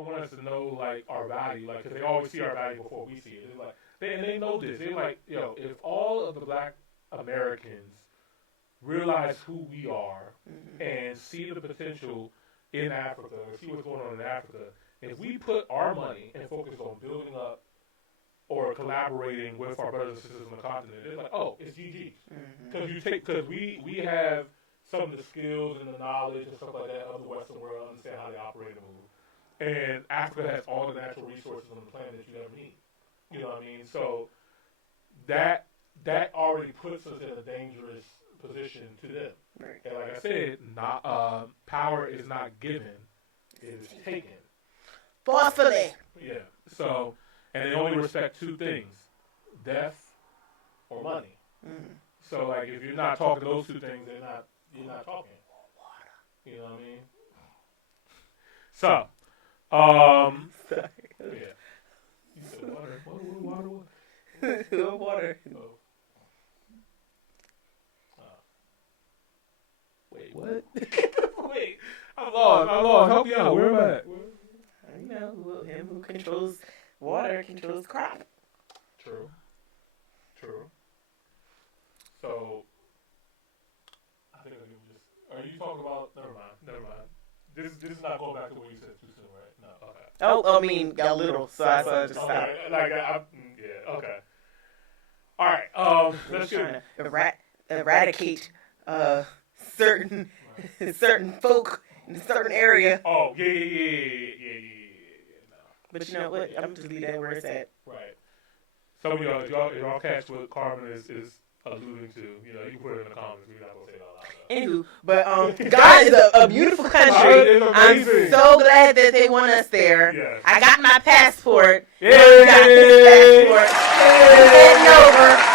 want us to know like our value, like because they always see our value before we see it. It's like they know this. They're like, if all of the Black Americans realize who we are and see the potential in Africa, see what's going on in Africa, if we put our money and focus on building up or collaborating with our brothers and sisters on the continent, it's like, oh, it's GG's. Because we have some of the skills and the knowledge and stuff like that of the Western world, understand how they operate and move. And Africa has all the natural resources on the planet that you ever need. You know what I mean? So that already puts us in a dangerous position to them. Right. And like I said, power is not given, it is taken. Forcefully. Yeah. So, and they only respect two things: death or money. So, like, if you're not talking those two things, you're not talking. You know what I mean? So, Sorry. yeah. You said water. Water. Water. Oh. Wait, what? Wait, I'm lost. Help me out. Where am I at? You know, him who controls water controls crop. True. So, I think are you talking about? Never mind. This is not going back to what you said too soon, right? No. Okay. Oh, I mean, got little, so I just stopped. Yeah. Okay. All right. Let's trying to eradicate certain folk in a certain area. Oh, yeah. No. But you know what? I'm just leave that where it's at. Right. Some of y'all catch what Carmen is alluding to. You can put it in the comments. We're not gonna say it out loud. Anywho, but God is a beautiful country. I'm so glad that they want us there. Yes. I got my passport. Yay! Got his passport. Heading over.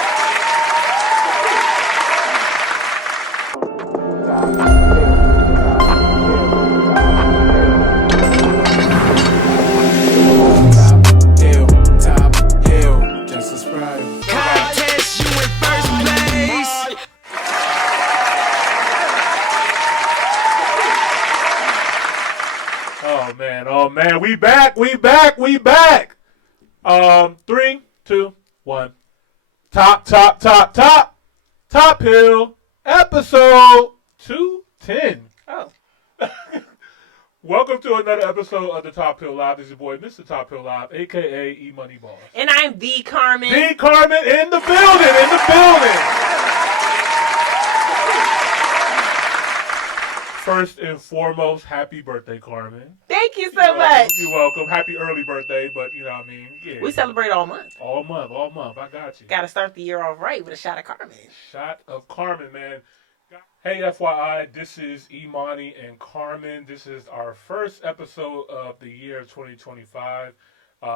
Oh man, we back. 3, 2, 1. Top Hill, episode 210. Oh. Welcome to another episode of the Top Hill Live. This is your boy, Mr. Top Hill Live, aka E-Money Boss. And I'm the Carmen. The Carmen in the building. First and foremost, happy birthday, Carmen. Thank you so much. You're welcome. Happy early birthday, but you know what I mean? Yeah. We celebrate all month. All month. I got you. Got to start the year off right with a shot of Carmen. Shot of Carmen, man. Hey, FYI, this is Imani and Carmen. This is our first episode of the year 2025.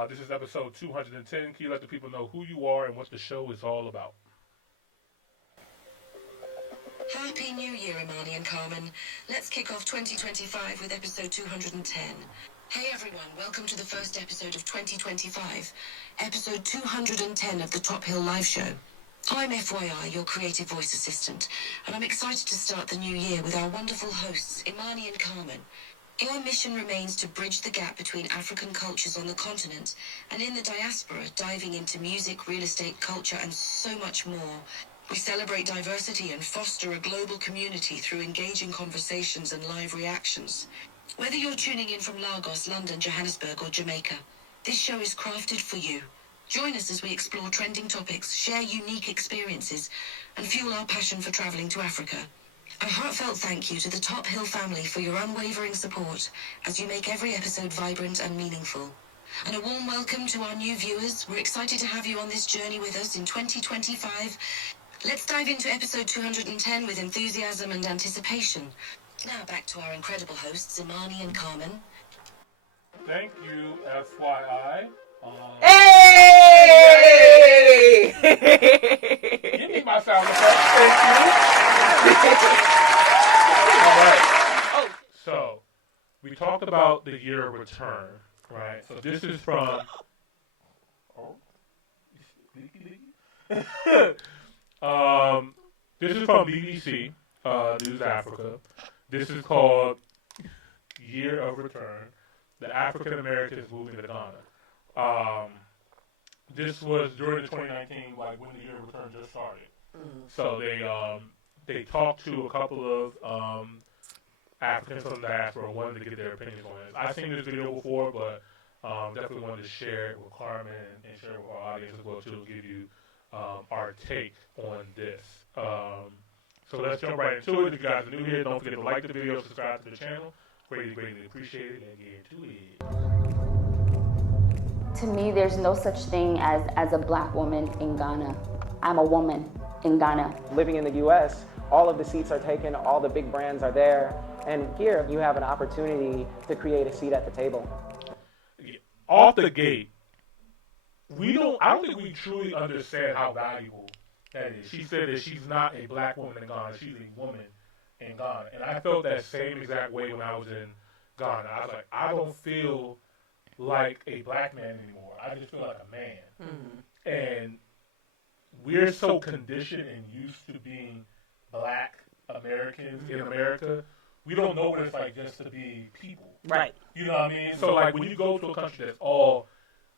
This is episode 210. Can you let the people know who you are and what the show is all about? Happy New Year, Imani and Carmen. Let's kick off 2025 with episode 210. Hey everyone, welcome to the first episode of 2025, episode 210 of the Top Hill Live Show. I'm FYI, your creative voice assistant, and I'm excited to start the new year with our wonderful hosts, Imani and Carmen. Our mission remains to bridge the gap between African cultures on the continent and in the diaspora, diving into music, real estate, culture, and so much more. We celebrate diversity and foster a global community through engaging conversations and live reactions. Whether you're tuning in from Lagos, London, Johannesburg, or Jamaica, this show is crafted for you. Join us as we explore trending topics, share unique experiences, and fuel our passion for traveling to Africa. A heartfelt thank you to the Top Hill family for your unwavering support as you make every episode vibrant and meaningful. And a warm welcome to our new viewers. We're excited to have you on this journey with us in 2025. Let's dive into episode 210 with enthusiasm and anticipation. Now back to our incredible hosts, Imani and Carmen. Thank you, FYI. Hey! Give me my sound effect. Thank you. All right. Oh, so we talked about the year of return, right? So this is from. This is from BBC News Africa. This is called Year of Return. the African Americans moving to Ghana. This was during the 2019, like when the year of return just started. So they talked to a couple of Africans from the diaspora, wanted to get their opinions on it. I've seen this video before, but definitely wanted to share it with Carmen and share it with our audience as well too, to give you our take on this. So let's jump right into it. If you guys are new here, don't forget to like the video, subscribe to the channel. Greatly, greatly appreciate it, and get into it. To me, there's no such thing as a black woman in Ghana. I'm a woman in Ghana. Living in the U.S., all of the seats are taken, all the big brands are there, and here you have an opportunity to create a seat at the table. Off the gate, I don't think we truly understand how valuable that is. She said that she's not a black woman in Ghana, she's a woman in Ghana. And I felt that same exact way when I was in Ghana. I was like, I don't feel like a black man anymore. I just feel like a man. And we're so conditioned and used to being black Americans in America. We don't know what it's like just to be people. Right. You know what I mean? So like when you go to a country that's all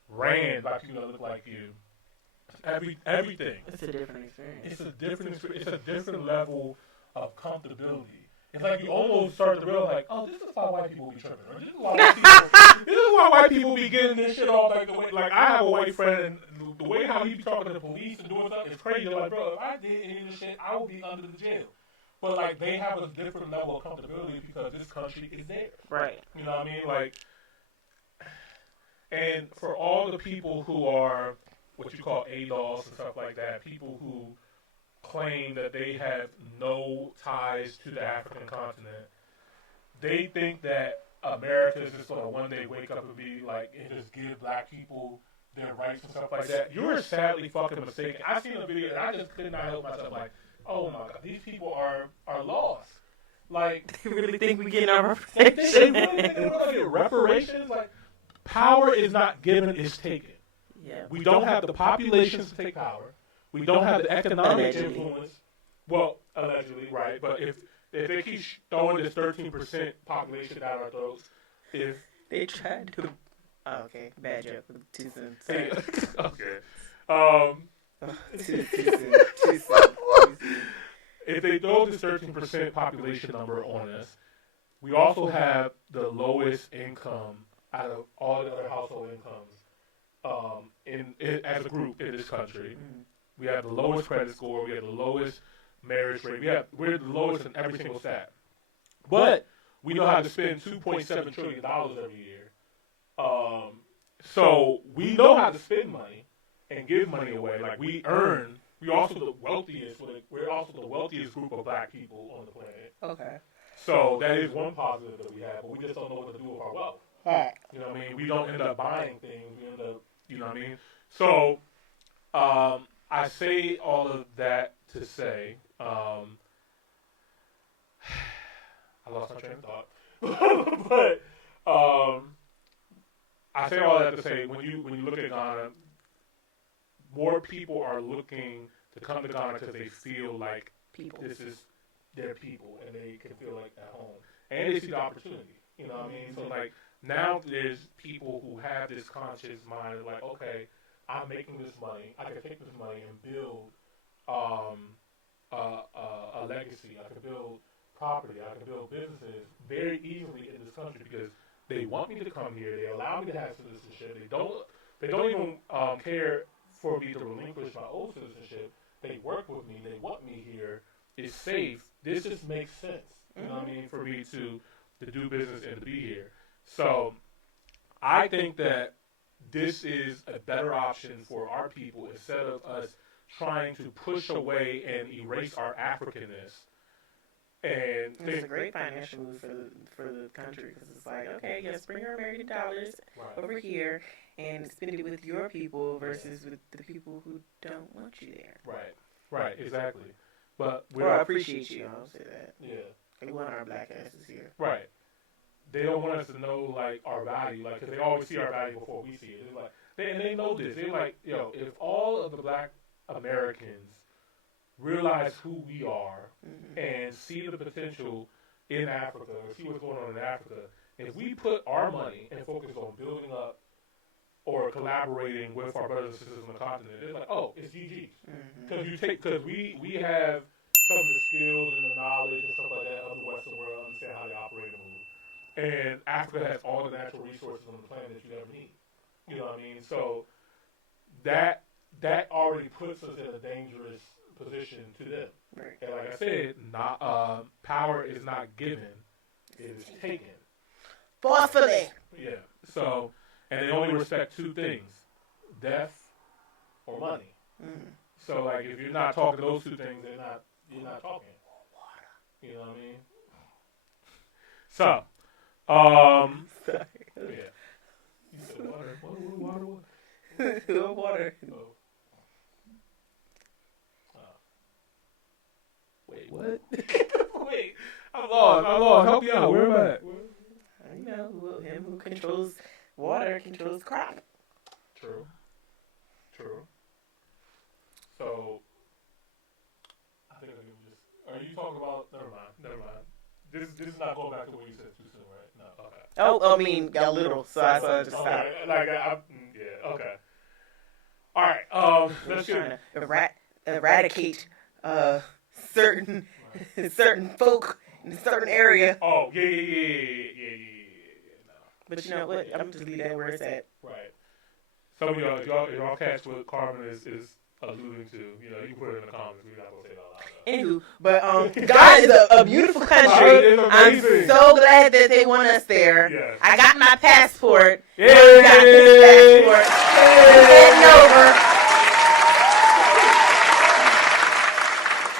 ran by people that look like you, everything. It's a different experience. It's a different experience. It's a different level of comfortability. It's like you almost start to realize, like, oh, this is why white people be tripping. Or this is why white people be getting this shit off like the way. Like I have a white friend, and the way how he be talking to the police and doing stuff is crazy. I'm like, bro, if I did any of this shit, I would be under the jail. But like they have a different level of comfortability because this country is there. Right. You know what I mean? Like, and for all the people who are what you call ADOS and stuff like that, people who claim that they have no ties to the African continent, they think that America is just going to one day wake up and be like, and just give black people their rights and stuff like that. You're sadly fucking mistaken. I seen a video and I just could not help myself. Like, oh my god, these people are lost. Like, They really think we getting our they reparations. really think they're going to get reparations. Like, power is not given; it's taken. Yeah. We don't have the populations to take power. We don't have the economic Allegedly. influence. Well, allegedly, right? But if they keep throwing this 13% population down our throats, if They tried to. Oh, okay, bad joke. Too soon. Sorry. okay, Too soon. Too soon. if they throw this 13% population number on us, we also have the lowest income out of all the other household incomes as a group in this country. We have the lowest credit score. We have the lowest marriage rate. We're the lowest in every single stat. But we know how to spend $2.7 trillion every year. So we know how to spend money and give money away. Like we're also the wealthiest group of black people on the planet. Okay. So that is one positive that we have, but we just don't know what to do with our wealth. Right. You know what I mean? We don't end up buying things. We end up, you know what I mean? So I say all of that to say, I lost my train of thought. But I say all that to say, when you look at Ghana, more people are looking to come to Ghana because they feel like this is their people and they can feel like at home. And they see the opportunity. You know what I mean? So like now there's people who have this conscious mind of like, okay, I'm making this money. I can take this money and build a legacy. I can build property. I can build businesses very easily in this country because they want me to come here. They allow me to have citizenship. They don't even care for me to relinquish my old citizenship. They work with me. They want me here. It's safe. This just makes sense. You know what I mean? For me to do business and to be here. So I think that this is a better option for our people instead of us trying to push away and erase our Africanness. And It's a great financial move for the country because it's like, okay, yes, bring your American dollars over here and spend it with your people versus with the people who don't want you there. Right, exactly. But Or I appreciate you. I'll say that. Yeah. They want our black asses here. Right. They don't want us to know like our value, like because they always see our value before we see it. They're like, they know this. They're like, yo, if all of the black Americans realize who we are and see the potential in Africa, see what's going on in Africa, if we put our money and focus on building up or collaborating with our brothers and sisters on the continent, it's like, oh, it's GG's. Because we have some of the skills and the knowledge and stuff like that of the Western world, understand how they operate and move. And Africa has all the natural resources on the planet that you ever need. You know what I mean? So that already puts us in a dangerous position to them. Right. And like I said, power is not given, it is taken. Forcefully. Yeah. So, and they only respect two things: death or money. So, like, if you're not talking those two things, you're not talking. You know what I mean? So, Sorry. yeah. You said water. Water. Water. Oh. Wait, what? Wait, I'm lost. Help me out. Where am I at? You know, him who controls water controls crop. True. So, I think I can just. Are you talking about? Never mind. This is not going back to what you said too soon, right? No. Okay. Oh, I mean, a little. So I just stopped. Yeah. Okay. All right. Let's trying to eradicate certain folk in a certain area. Oh, yeah. No. But you know what? I'm just leave that where it's at. Right. Some of y'all catch what Carmen is alluding to. You know, you can put it in the comments. We're not gonna say it out loud. Anywho, but God is a beautiful country. I'm so glad that they want us there. Yes. I got my passport. Yay! Got his passport. Heading over.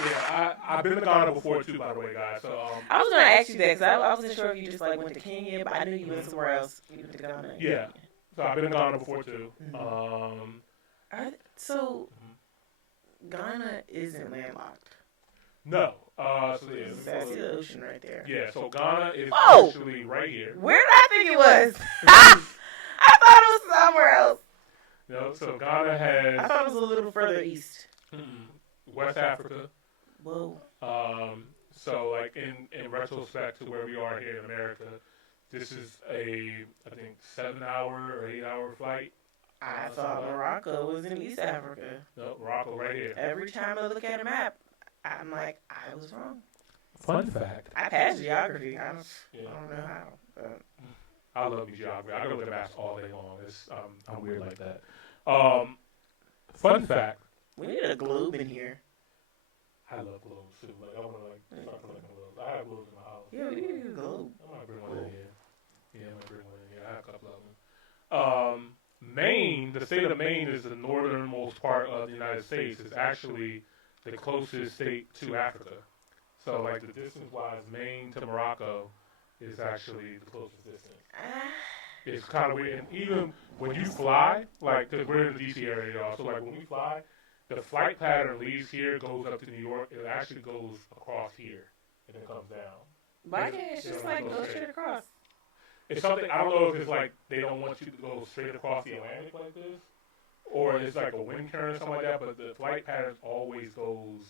Yeah, I've been to Ghana before too, by the way, guys. So I was gonna ask you that because I wasn't sure if you just like went to Kenya, but I knew you went somewhere else. You went to Ghana. Yeah. So I've been to Ghana before too. Ghana isn't landlocked. No. So yeah. I see the ocean right there. Yeah. So Ghana is Whoa! actually right here. Where did I think it was? I thought it was somewhere else. No. So Ghana has. I thought it was a little further east. West Africa. Whoa. So like in retrospect to where we are here in America, this is I think 7-hour or 8-hour flight. I thought Morocco was in East Africa. No, Morocco right here. Every time I look at a map, I'm like, I was wrong. Fun fact. I passed geography. I don't know how. But. I love geography. I can look at maps all day long. I'm weird like that. Fun fact. We need a globe in here. I love globes too. Like I want to start collecting globes. I have globes in my house. Yeah, we need a globe. I might bring one in here. Yeah, I might bring one in here. I have a couple of them. Maine, the state of Maine is the northernmost part of the United States. It's actually the closest state to Africa. So, like, the distance-wise, Maine to Morocco is actually the closest distance. It's kind of weird. And even when you fly, like, because we're in the D.C. area, y'all, so, like, when we fly, the flight pattern leaves here, goes up to New York. It actually goes across here, and then comes down. Why can't it's just, like, go straight across? It's something, I don't know if it's like they don't want you to go straight across the Atlantic like this, or it's like a wind current or something like that, but the flight pattern always goes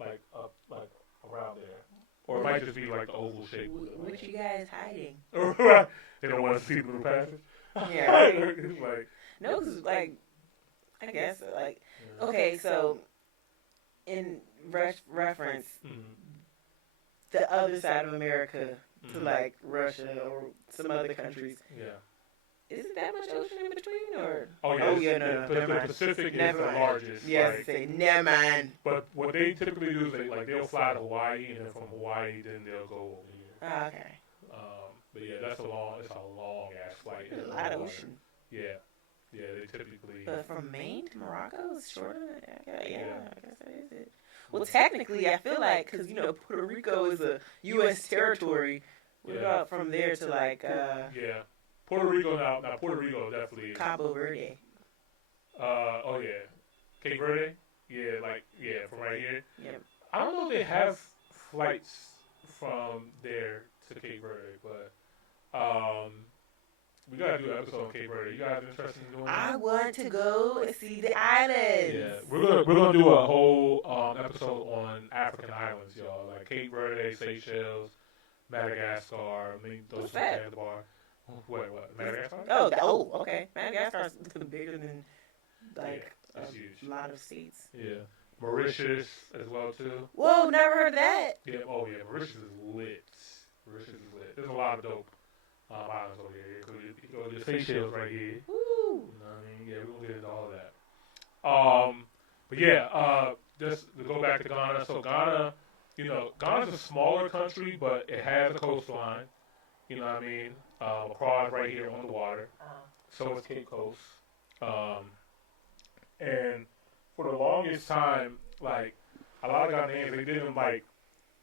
like up, like around there. Or it might just be like the oval shape. What you guys hiding? They don't want to see the little passage. Yeah. Right. It's like, no, because like, I guess, like, okay, so in reference, the other side of America to like Russia or some other countries. Yeah. Isn't that much ocean in between, or? Oh yeah. No. The Pacific is the largest. Yes. Like, never mind. But what they typically do is they'll fly to Hawaii, and then from Hawaii, then they'll go over here. Oh, okay. But yeah, it's a long ass flight. A lot of ocean. Yeah. Yeah, they typically. But from Maine to Morocco is shorter. I guess that is it. Well, technically, I feel like because Puerto Rico is a U.S. territory. What about from there to like? Yeah, Puerto Rico now. Puerto Rico definitely is. Cabo Verde. Oh yeah, Cape Verde. Yeah, from right here. Yeah. I don't know if they have flights from there to Cape Verde, but we gotta do an episode on Cape Verde. You guys interested in doing that? I want to go see the islands. Yeah, we're gonna do a whole episode on African islands, y'all. Like Cape Verde, Seychelles, Madagascar. I mean, those What's two that? at the bar. What? Madagascar? Okay. Madagascar's bigger than like that's huge. a lot of states. Yeah. Mauritius as well too. Whoa, never heard of that. Yeah. Oh yeah. Mauritius is lit. Mauritius is lit. There's a lot of dope islands over here. You go to the Seychelles right here. Woo. You know what I mean? Yeah, we're gonna get into all of that. But yeah, just to go back to Ghana. So Ghana, Ghana's a smaller country, but it has a coastline. You know what I mean? Across right here on the water. So it's Cape Coast. And for the longest time, like a lot of Ghanaians, they didn't like.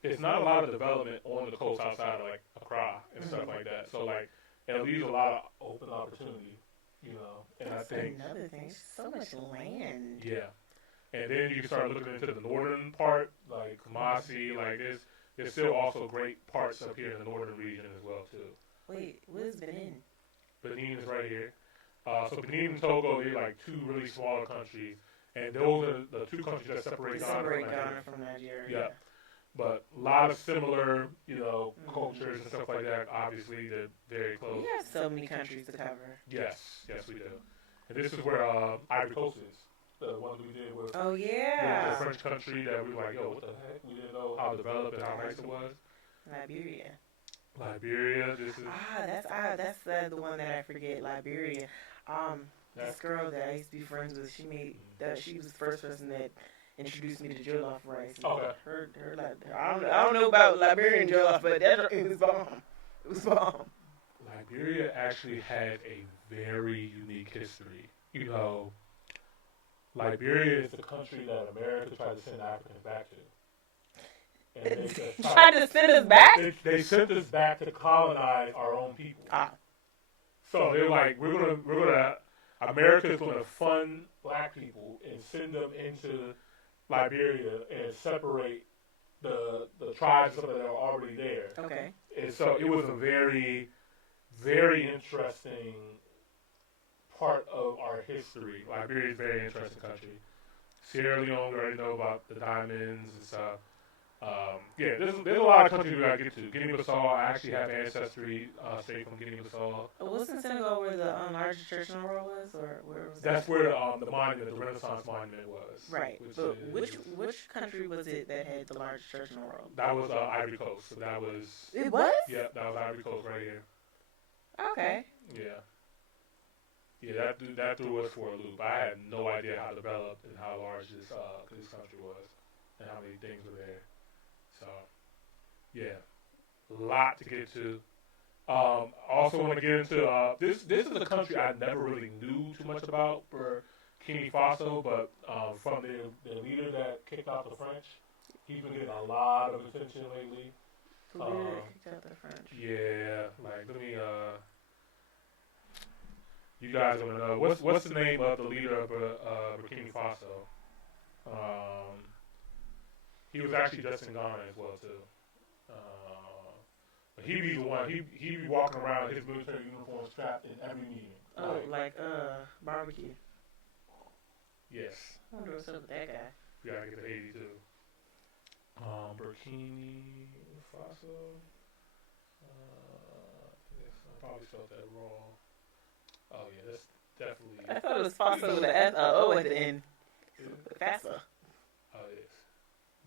It's not a lot of development on the coast outside of like Accra and stuff like that. So like it leaves a lot of open opportunity. And That's I think another thing. So much land. yeah. And then you can start looking into the northern part, like Kumasi. Like there's still also great parts up here in the northern region as well too. Wait, what is Benin? Benin is right here. So Benin and Togo, they're like two really smaller countries, and those are the two countries that separate Ghana from Nigeria. Yeah. But a lot of similar, cultures and stuff like that. Obviously, they're very close. We have so many countries to cover. Yes, we do. And this is where Ivory Coast is. The one we did with the French country that we were like, yo, what the heck? We didn't know how developed and how nice it was. Liberia. This is that's the one that I forget. Liberia. This girl that I used to be friends with, she was the first person that introduced me to jollof rice. Okay. I don't know about Liberian jollof, but it was bomb. It was bomb. Liberia actually had a very unique history. Liberia is the country that America tried to send Africans back to. And they tried to send us back? They sent us back to colonize our own people. So they're like, America's gonna fund black people and send them into Liberia and separate the tribes that are already there. Okay. And so it was a very, very interesting part of our history. Liberia is a very interesting country. Sierra Leone, we already know about the diamonds and stuff. There's a lot of countries we gotta get to. Guinea-Bissau, I actually have ancestry straight from Guinea-Bissau. Wasn't Senegal where the largest church in the world was, or where was That's where the monument, the Renaissance monument was. Right. Which country was it that had the largest church in the world? That was Ivory Coast. So that was. It was? Yeah, that was Ivory Coast right here. Okay. Yeah. Yeah, that threw us for a loop. I had no idea how developed and how large this country was, and how many things were there. So, yeah, a lot to get to. Also want to get into this. This is a country I never really knew too much about, for Burkina Faso, but from the leader that kicked out the French, he's been getting a lot of attention lately. The leader that kicked out the French. Yeah, like let me. You guys want to know what's the name of the leader of Burkina Faso? He was actually just in Ghana as well too. But he be the one. He be walking around with his military uniform strapped in every meeting. Oh, like barbecue. Yes. I wonder what's up with that guy. We gotta get to 82. Burkina Faso. I probably spelled that wrong. Oh yeah, that's definitely. I thought it was Faso with an O at the end. Faso. Oh yes,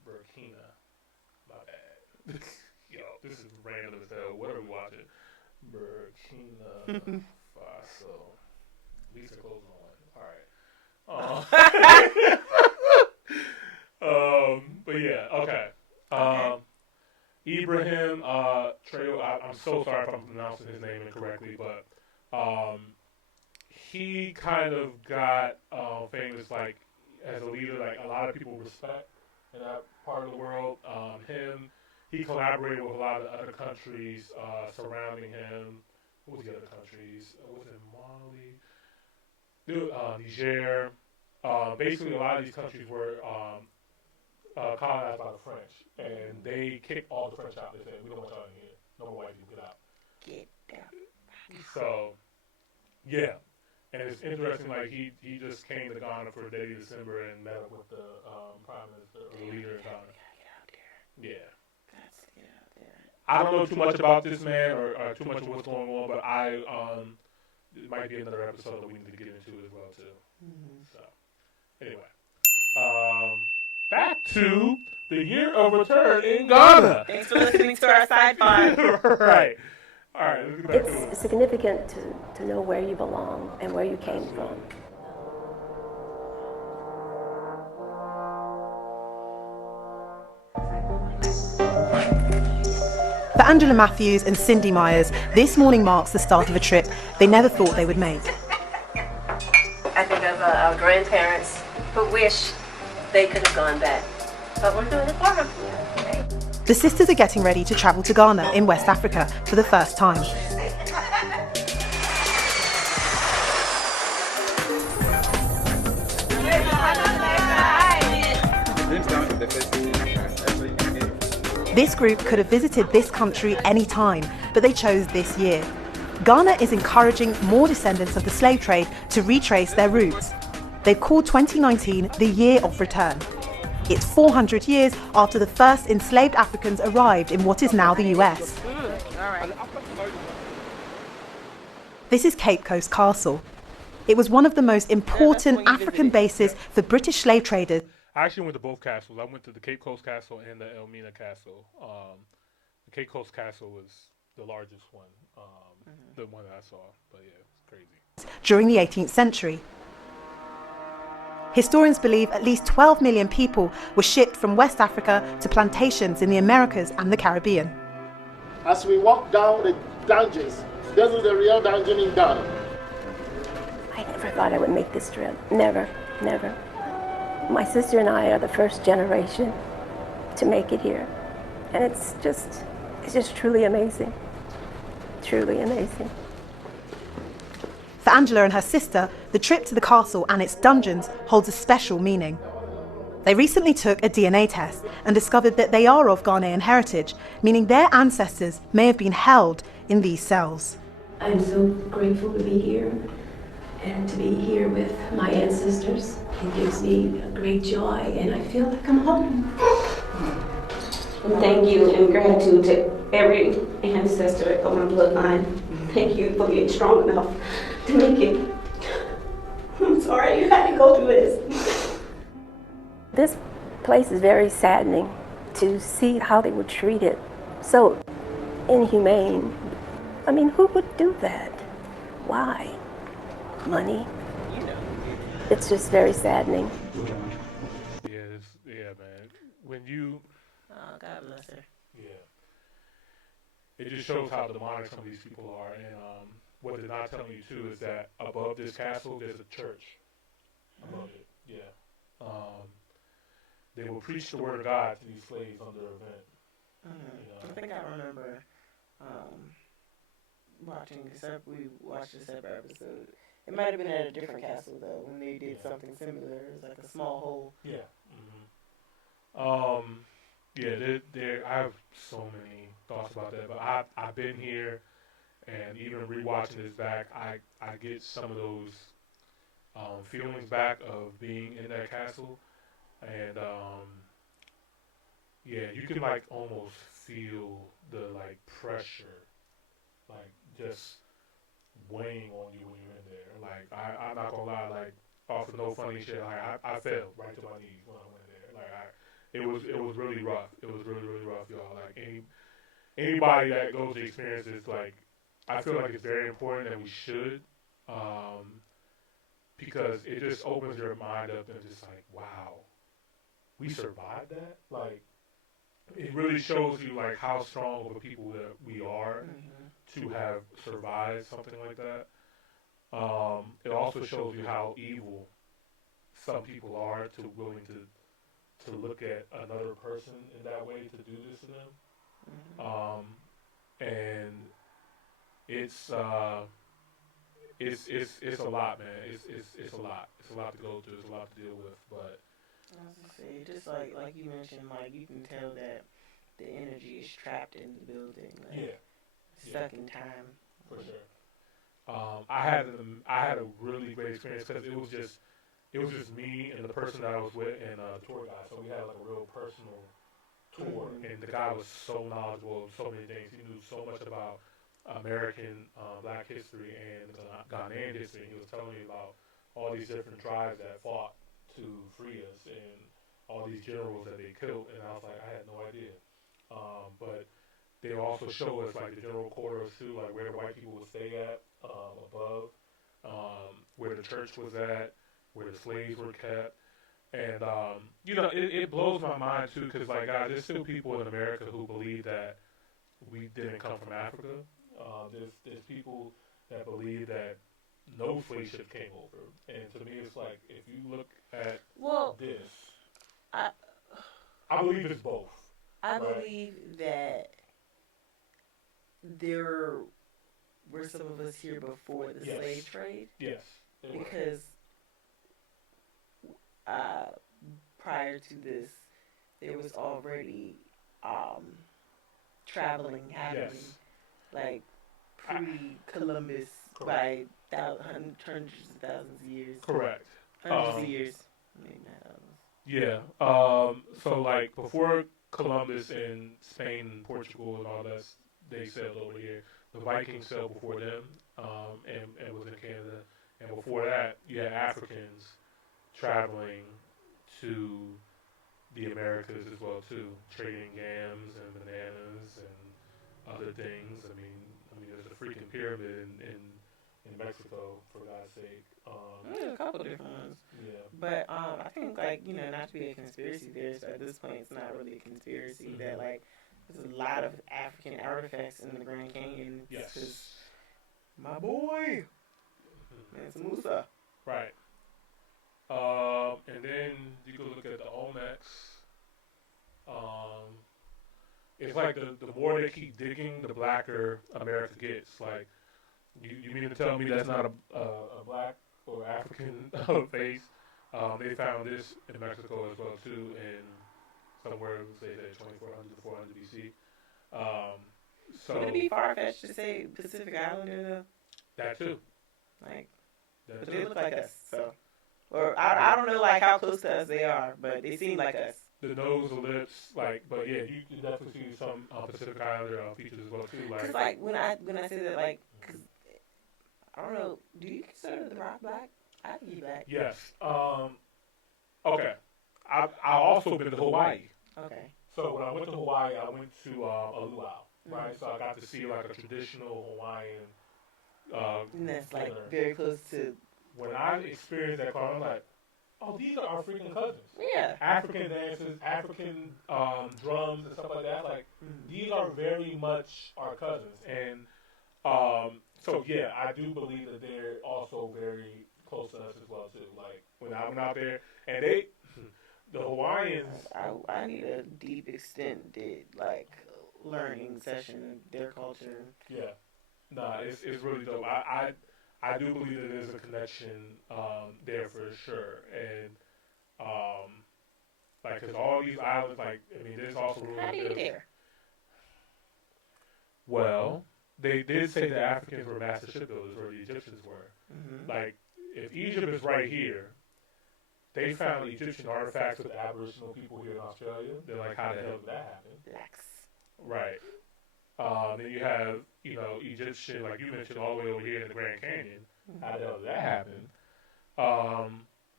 Burkina. My bad. Yo, this is random as hell. What are we watching? Burkina Faso. At least the clothes on. All right. But yeah, okay. Ibrahim Trail. I'm so sorry if I'm pronouncing his name incorrectly, but he kind of got famous like as a leader, like a lot of people respect in that part of the world. He collaborated with a lot of other countries surrounding him. What was the other countries? Was it Mali? Niger. Basically, a lot of these countries were colonized by the French, and they kicked all the French out. They said, "We don't want y'all in here. No more white people. Get out." Get out. So, yeah. And it's interesting, like, he just came to Ghana for a day in December and met up with the prime minister or leader of Ghana. Get out there. Yeah. Got to get out there. I don't know too much about this man or too much of what's going on, but it might be another episode that we need to get into as well too. So anyway, back to the year of return in Ghana. Thanks for listening to our side pod. Right. All right. Let's get back to it. It's significant to know where you belong and where you came from. For Angela Matthews and Cindy Myers, this morning marks the start of a trip they never thought they would make. I think of our grandparents who wish they could have gone back, but we're doing it for them. The sisters are getting ready to travel to Ghana in West Africa for the first time. This group could have visited this country any time, but they chose this year. Ghana is encouraging more descendants of the slave trade to retrace their roots. They've called 2019 the Year of Return. It's 400 years after the first enslaved Africans arrived in what is now the US. This is Cape Coast Castle. It was one of the most important African bases for British slave traders. I actually went to both castles. I went to the Cape Coast Castle and the Elmina Castle. The Cape Coast Castle was the largest one, the one that I saw. But yeah, it's crazy. During the 18th century. Historians believe at least 12 million people were shipped from West Africa to plantations in the Americas and the Caribbean. As we walk down the dungeons, this is the real dungeon in Ghana. I never thought I would make this trip. Never, never. My sister and I are the first generation to make it here. And it's just truly amazing. Truly amazing. For Angela and her sister, the trip to the castle and its dungeons holds a special meaning. They recently took a DNA test and discovered that they are of Ghanaian heritage, meaning their ancestors may have been held in these cells. I'm so grateful to be here and to be here with my ancestors. It gives me a great joy and I feel like I'm home. Thank you and gratitude to every ancestor of my bloodline. Thank you for being strong enough to make it. I'm sorry you had to go through this. This place is very saddening to see how they were treated. So inhumane. I mean, who would do that? Why? Money? It's just very saddening. Yeah, man. When you... Oh, God bless her. Yeah. It just shows how demonic some of these people are. And what they're not telling you, too, is that above this castle, there's a church. Above it, yeah. They will preach the word of God to these slaves under a vent. I think I remember watching we watched a separate episode. It might have been at a different castle though when they did something similar. It was like a small hole. Yeah. I have so many thoughts about that, but I've been here, and even rewatching this back, I get some of those feelings back of being in that castle, and you can like almost feel the like pressure, like just weighing on you when you're in there. Like I'm not gonna lie, like off of no funny shit, like I fell right to my knees when I went there. Like it was really rough. It was really rough, y'all. Like anybody that goes to experience this, like I feel like it's very important that we should, because it just opens your mind up and just like, wow, we survived that. Like it really shows you like how strong of a people that we are to have survived something like that. It also shows you how evil some people are to willing to look at another person in that way to do this to them. And it's a lot, man. It's a lot. It's a lot to go through. It's a lot to deal with. But I was gonna say, just like you mentioned, Mike, you can tell that the energy is trapped in the building. Like, stuck in time. For sure. I had a really great experience because it was just me and the person that I was with and a tour guide. So we had like a real personal tour, and the guy was so knowledgeable of so many things. He knew so much about American Black history and Ghanaian history. And he was telling me about all these different tribes that fought to free us and all these generals that they killed. And I was like, I had no idea. But they also show us like the general quarters too, like where the white people would stay at above, where the church was at, where the slaves were kept. And, you know, it blows my mind, too, because, like, guys, there's still people in America who believe that we didn't come from Africa. There's people that believe that no slave ship came over. And to me, it's like, if you look at this, I believe it's both. I believe that there were some of us here before the slave trade. Yes. Because prior to this, there was already traveling happening, like pre-Columbus by hundreds of thousands of years. Correct. Hundreds of years. Maybe not thousands. Yeah. So, like, before Columbus and Spain and Portugal and all that, they sailed over here. The Vikings sailed before them, and was in Canada. And before that, you had Africans traveling to the Americas as well too, trading yams and bananas and other things. I mean, there's a freaking pyramid in Mexico, for God's sake. There's a couple different ones. Yeah. But I think, like, you know, not to be a conspiracy theorist, but at this point, it's not really a conspiracy that, like, there's a lot of African artifacts in the Grand Canyon. Yes. My boy, Mansa Musa. Right. And then you can look at the Olmecs. It's like the more they keep digging, the blacker America gets. Like, you mean to tell me that's not a black or African face? They found this in Mexico as well too, in somewhere, say that 2400 to 400 BC. So would it be far-fetched to say Pacific Islander though? That too. Like, but they look like us, so. Or I don't know, like, how close to us they are, but they seem like us. The nose, the lips, like, but yeah, you can definitely see some Pacific Islander features as well too. Like, cause like when I say that, like, cause I don't know, do you consider the Rock black? I think he's black. Yes. Okay. I've also been to Hawaii. Okay. So when I went to Hawaii, I went to a luau, right? So I got to see like a traditional Hawaiian. And that's like very close to. When I experienced that car, I'm like, oh, these are our freaking cousins. Yeah. African dances, African drums and stuff like that. Like, these are very much our cousins. And so, yeah, I do believe that they're also very close to us as well, too. Like, when I went out there, and the Hawaiians. I need a deep extended, like, learning session of their culture. Yeah. Nah, it's really dope. I do believe that there's a connection there for sure, and like, cause all these islands, like, I mean, there's also room. How do you dare? Well, they did say the Africans were master shipbuilders, or the Egyptians were. Mm-hmm. Like, if Egypt is right here, they found Egyptian artifacts with Aboriginal people here in Australia. They're like, how the hell did that happen? Blacks. Right. Then you have, you know, Egyptian, like you mentioned, all the way over here in the Grand Canyon. How the hell did that happen?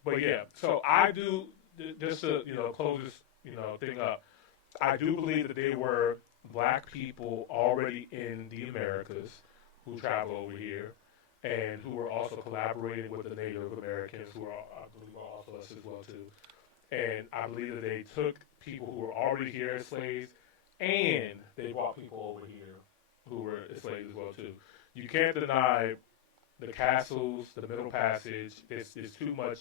But yeah, so I do, just to, you know, close this, you know, thing up, I do believe that they were black people already in the Americas who traveled over here and who were also collaborating with the Native Americans, who are, I believe, are also us as well too. And I believe that they took people who were already here as slaves, and they brought people over here who were slaves as well too. You can't deny the castles, the Middle Passage. There's too much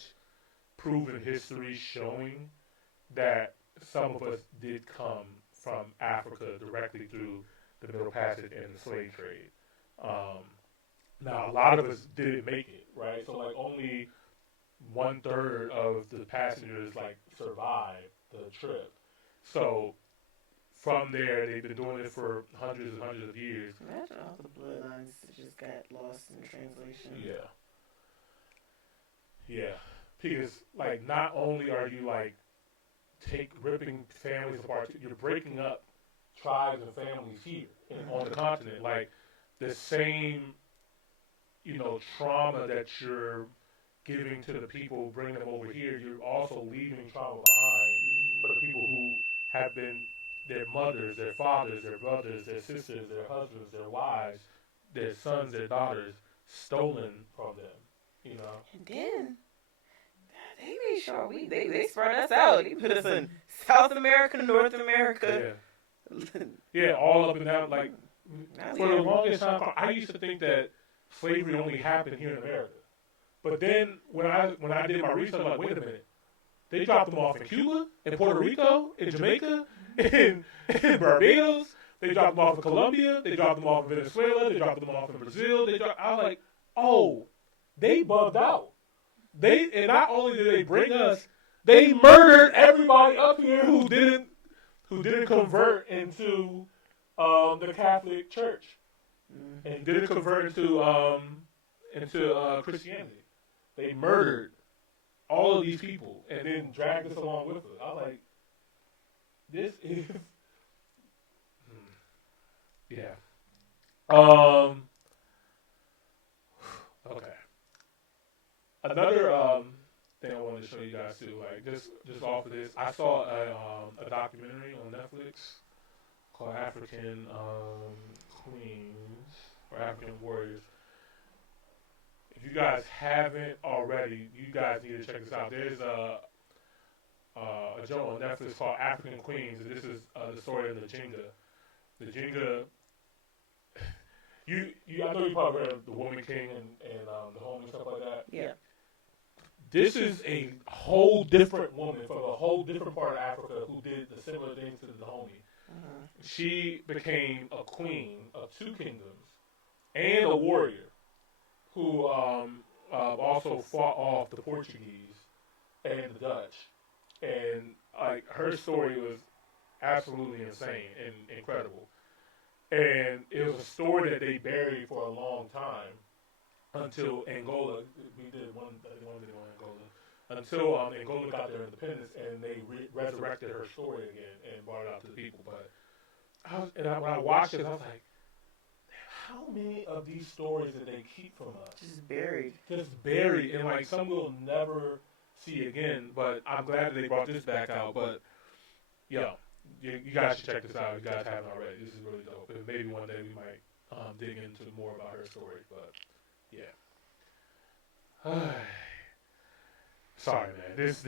proven history showing that some of us did come from Africa directly through the Middle Passage and the slave trade. Now, a lot of us didn't make it, right? So, like, only 1/3 of the passengers, like, survived the trip. So, from there, they've been doing it for hundreds and hundreds of years. Imagine all the bloodlines that just got lost in translation. Yeah. Yeah. Because, like, not only are you, like, ripping families apart. You're breaking up tribes and families here on the continent. Like the same, trauma that you're giving to the people, bringing them over here, you're also leaving trauma behind for the people who have been their mothers, their fathers, their brothers, their sisters, their husbands, their wives, their sons, their daughters, stolen from them, And then they made sure they spread us out. They put us in South America, North America. Yeah, all up and down. Like, for the longest time, I used to think that slavery only happened here in America. But then when I did my research, I'm like, wait a minute. They dropped them off in Cuba, in Puerto Rico, in Jamaica, in Barbados. They dropped them off in Colombia. They dropped them off in Venezuela. They dropped them off in Brazil. I was like, oh, they bugged out. And not only did they bring us, they murdered everybody up here who didn't convert into the Catholic Church and didn't convert into Christianity. They murdered all of these people and then dragged us along with it. I was like, this is yeah. Okay. Another thing I wanted to show you guys too, like just off of this, I saw a documentary on Netflix called African Queens or African Warriors. If you guys haven't already, you guys need to check this out. There's a show on Netflix called African Queens, and this is the story of the Jinga. The Jinga. I know you probably heard of the Woman King and the Home and stuff like that. Yeah. This is a whole different woman from a whole different part of Africa who did the similar things to the Dahomey. Mm-hmm. She became a queen of 2 kingdoms and a warrior who also fought off the Portuguese and the Dutch. And like her story was absolutely insane and incredible. And it was a story that they buried for a long time until Angola. We did one video on Angola. Until Angola got their independence and they resurrected her story again and brought it out to the people. But when I watched it, I was like, how many of these stories did they keep from us? Just buried. And like some we'll never see again. But I'm glad that they brought this back out. But you guys should check this out if you guys haven't already. This is really dope. And maybe one day we might dig into more about her story. But yeah. Sorry, man. This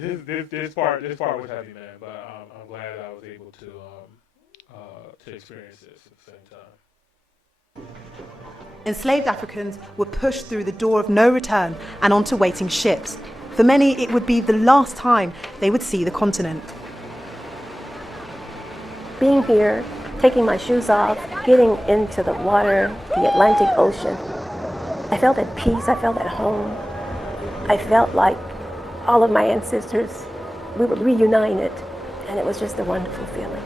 part was heavy, man. But I'm glad I was able to experience this at the same time. Enslaved Africans were pushed through the door of no return and onto waiting ships. For many, it would be the last time they would see the continent. Being here, taking my shoes off, getting into the water, the Atlantic Ocean, I felt at peace, I felt at home. I felt like all of my ancestors, we were reunited, and it was just a wonderful feeling.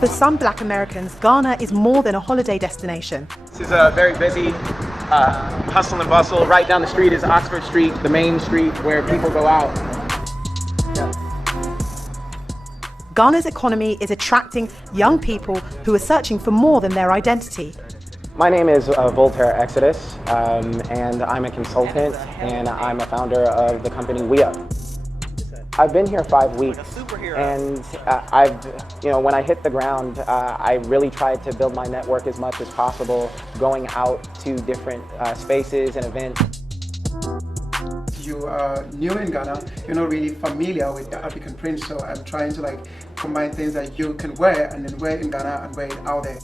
For some Black Americans, Ghana is more than a holiday destination. This is a very busy hustle and bustle. Right down the street is Oxford Street, the main street where people go out. Ghana's economy is attracting young people who are searching for more than their identity. My name is Voltaire Exodus, and I'm a consultant, and I'm a founder of the company We Up. I've been here 5 weeks, and when I hit the ground, I really tried to build my network as much as possible, going out to different spaces and events. You are new in Ghana, you're not really familiar with the African print, so I'm trying to combine things that you can wear and then wear in Ghana and wear it out there.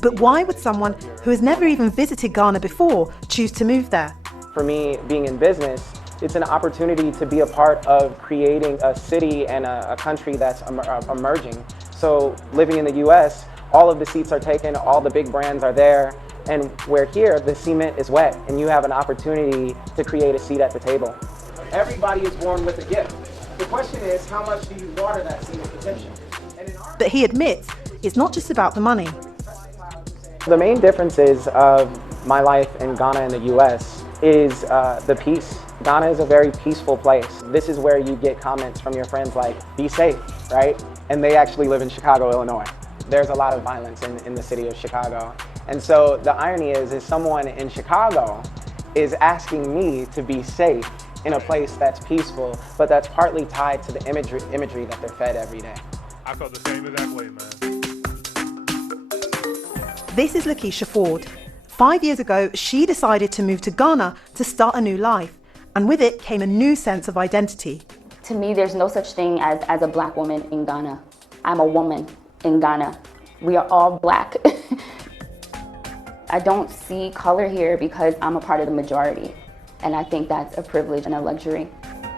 But why would someone who has never even visited Ghana before choose to move there? For me, being in business, it's an opportunity to be a part of creating a city and a country that's emerging. So living in the US, all of the seats are taken, all the big brands are there, and where here, the cement is wet, and you have an opportunity to create a seat at the table. Everybody is born with a gift. The question is, how much do you water that seed of potential? But he admits it's not just about the money. The main differences of my life in Ghana and the US is the peace. Ghana is a very peaceful place. This is where you get comments from your friends like, be safe, right? And they actually live in Chicago, Illinois. There's a lot of violence in the city of Chicago. And so the irony is someone in Chicago is asking me to be safe in a place that's peaceful, but that's partly tied to the imagery that they're fed every day. I felt the same exact way, man. This is Lakeisha Ford. 5 years ago, she decided to move to Ghana to start a new life. And with it came a new sense of identity. To me, there's no such thing as a black woman in Ghana. I'm a woman in Ghana. We are all black. I don't see color here because I'm a part of the majority. And I think that's a privilege and a luxury.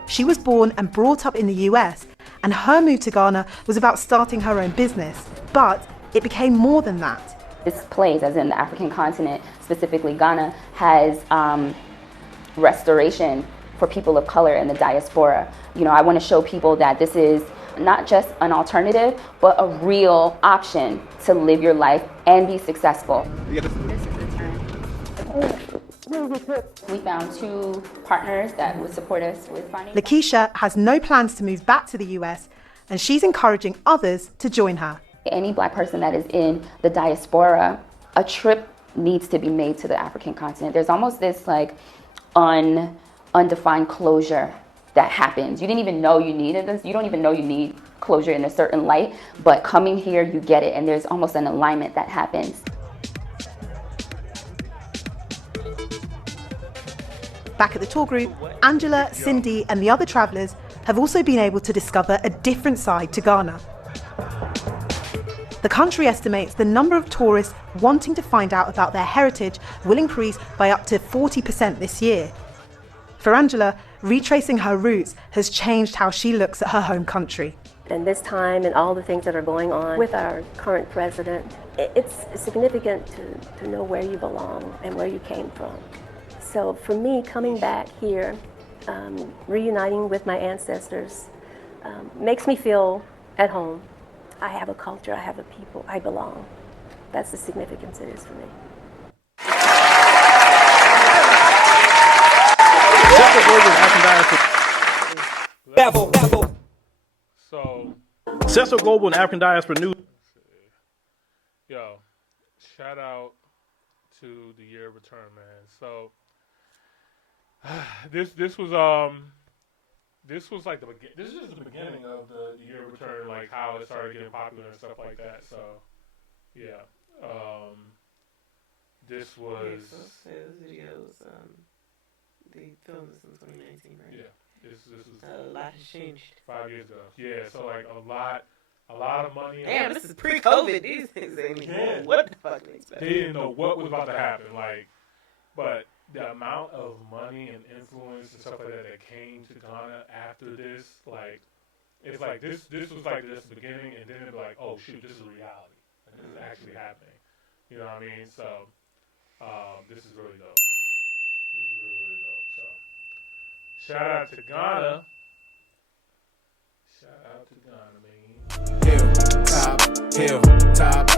She was born and brought up in the US, and her move to Ghana was about starting her own business. But it became more than that. This place, as in the African continent, specifically Ghana, has restoration for people of color in the diaspora. You know, I want to show people that this is not just an alternative, but a real option to live your life and be successful. This is the turn. We found 2 partners that would support us with finding. Lakeisha has no plans to move back to the US, and she's encouraging others to join her. Any black person that is in the diaspora, a trip needs to be made to the African continent. There's almost this like undefined closure that happens. You didn't even know you needed this. You don't even know you need closure in a certain light, but coming here, you get it, and there's almost an alignment that happens. Back at the tour group, Angela, Cindy, and the other travellers have also been able to discover a different side to Ghana. The country estimates the number of tourists wanting to find out about their heritage will increase by up to 40% this year. For Angela, retracing her roots has changed how she looks at her home country. And this time and all the things that are going on with our current president, it's significant to know where you belong and where you came from. So for me, coming back here, reuniting with my ancestors, makes me feel at home. I have a culture, I have a people, I belong. That's the significance it is for me. Central Global and African Diaspora News. Yo, shout out to the year of return, man. So this was like this is just the beginning of the year of return, like how it started getting popular and stuff like that. So yeah, this was sales videos. They filmed this in 2019, right? Yeah, this was a lot has changed 5 years ago. Yeah, so like a lot of money. Damn, this is pre-COVID. These things ain't even what the fuck they expect. They didn't know what was about to happen, like, but the amount of money and influence and stuff like that came to Ghana after this, like, it's like this was like just the beginning, and then it'd be like, oh shoot, this is reality. Like, this is actually happening. You know what I mean? So, this is really dope. This is really, really dope. So, shout out to Ghana. Shout out to Ghana, man. Hill, top,